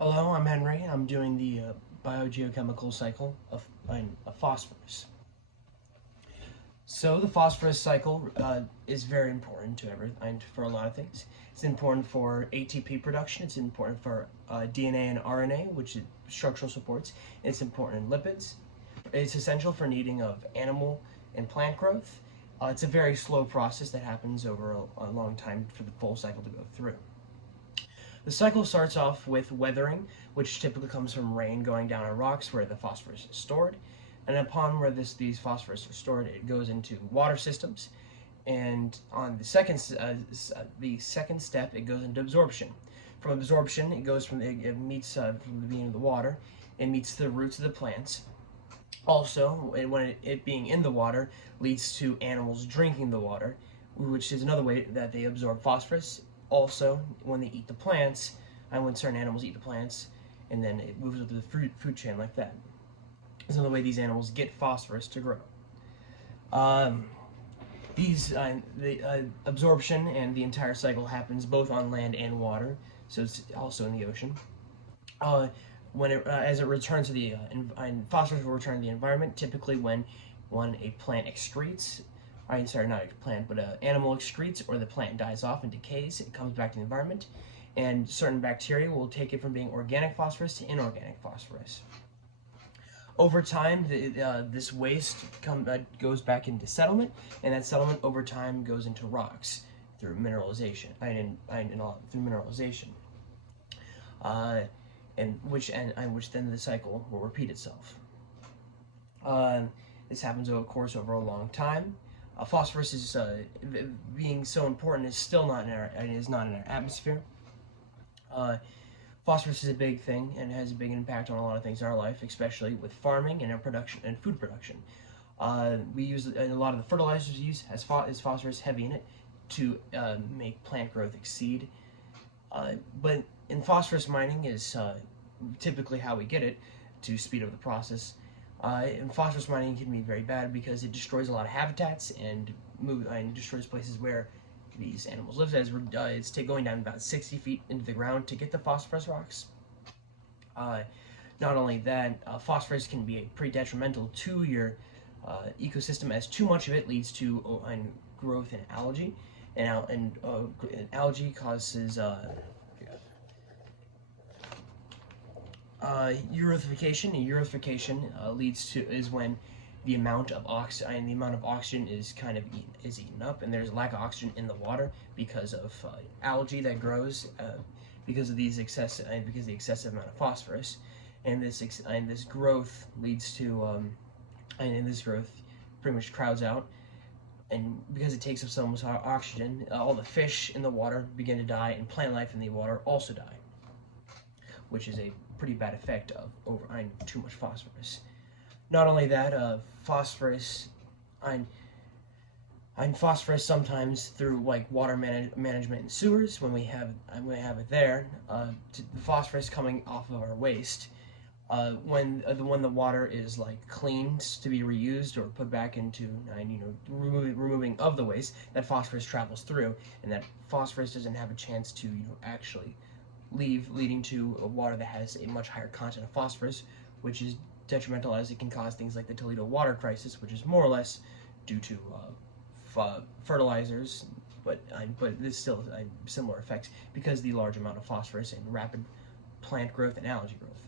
Hello, I'm Henry. I'm doing the biogeochemical cycle of phosphorus. So the phosphorus cycle is very important to everything, for a lot of things. It's important for ATP production. It's important for DNA and RNA, which is structural supports. It's important in lipids. It's essential for needing of animal and plant growth. It's a very slow process that happens over a long time for the full cycle to go through. The cycle starts off with weathering, which typically comes from rain going down on rocks where the phosphorus is stored. And upon where these phosphorus are stored, it goes into water systems. And on the second step, it goes into absorption. From absorption, it goes from it meets from the beginning of the water, it meets the roots of the plants. Also, when it being in the water leads to animals drinking the water, which is another way that they absorb phosphorus. Also, when they eat the plants, and when certain animals eat the plants, and then it moves up to the food chain like that. This is another way these animals get phosphorus to grow. The absorption and the entire cycle happens both on land and water, so it's also in the ocean. As it returns to the phosphorus will return to the environment. Typically, when a plant excretes. Not a plant, but an animal excretes or the plant dies off and decays, it comes back to the environment, and certain bacteria will take it from being organic phosphorus to inorganic phosphorus. Over time, this waste goes back into settlement, and that settlement over time goes into rocks through mineralization, through mineralization, which then the cycle will repeat itself. This happens, of course, over a long time. Phosphorus is being so important is still not in our atmosphere. Phosphorus is a big thing and has a big impact on a lot of things in our life, especially with farming and our production and food production. We use a lot of the fertilizers we use has phosphorus heavy in it to make plant growth exceed. But in phosphorus mining is typically how we get it to speed up the process. And phosphorus mining can be very bad because it destroys a lot of habitats and destroys places where these animals live. It's going down about 60 feet into the ground to get the phosphorus rocks. Not only that, phosphorus can be pretty detrimental to your ecosystem, as too much of it leads to growth in algae, and algae causes eutrophication. And eutrophication is when the amount of oxygen is eaten up, and there's lack of oxygen in the water because of algae that grows because of the excessive amount of phosphorus, and this growth leads to this growth pretty much crowds out, and because it takes up so much oxygen, all the fish in the water begin to die, and plant life in the water also die, which is a pretty bad effect of too much phosphorus. Not only that, phosphorus sometimes through water management and sewers, when we have it there, the phosphorus coming off of our waste, when the water is cleaned to be reused or put back into removing of the waste, that phosphorus travels through, and that phosphorus doesn't have a chance to actually leading to a water that has a much higher content of phosphorus, which is detrimental, as it can cause things like the Toledo water crisis, which is more or less due to fertilizers, but there's still similar effects because the large amount of phosphorus and rapid plant growth and algae growth.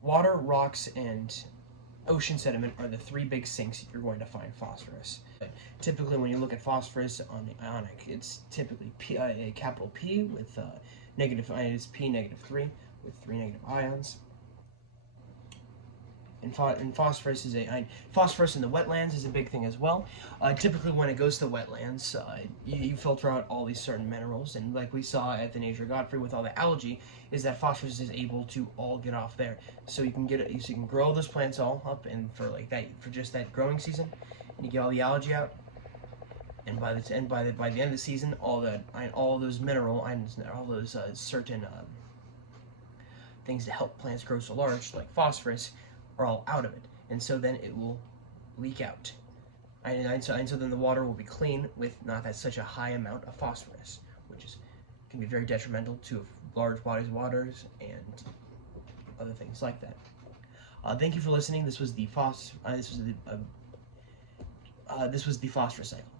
Water, rocks, and ocean sediment are the three big sinks you're going to find phosphorus. Typically, when you look at phosphorus on the ionic, it's typically a capital P with it's P -3 with 3 negative ions. And phosphorus in the wetlands is a big thing as well. Typically, when it goes to the wetlands, you filter out all these certain minerals, and like we saw at the Nature Godfrey with all the algae, is that phosphorus is able to all get off there. So you can grow those plants all up, and for just that growing season, and you get all the algae out. And by the end of the season, all those mineral items, all those certain things to help plants grow so large, like phosphorus, are all out of it, and so then it will leak out, and so then the water will be clean with not such a high amount of phosphorus, which can be very detrimental to large bodies of waters and other things like that. Thank you for listening. This was the phosphorus cycle.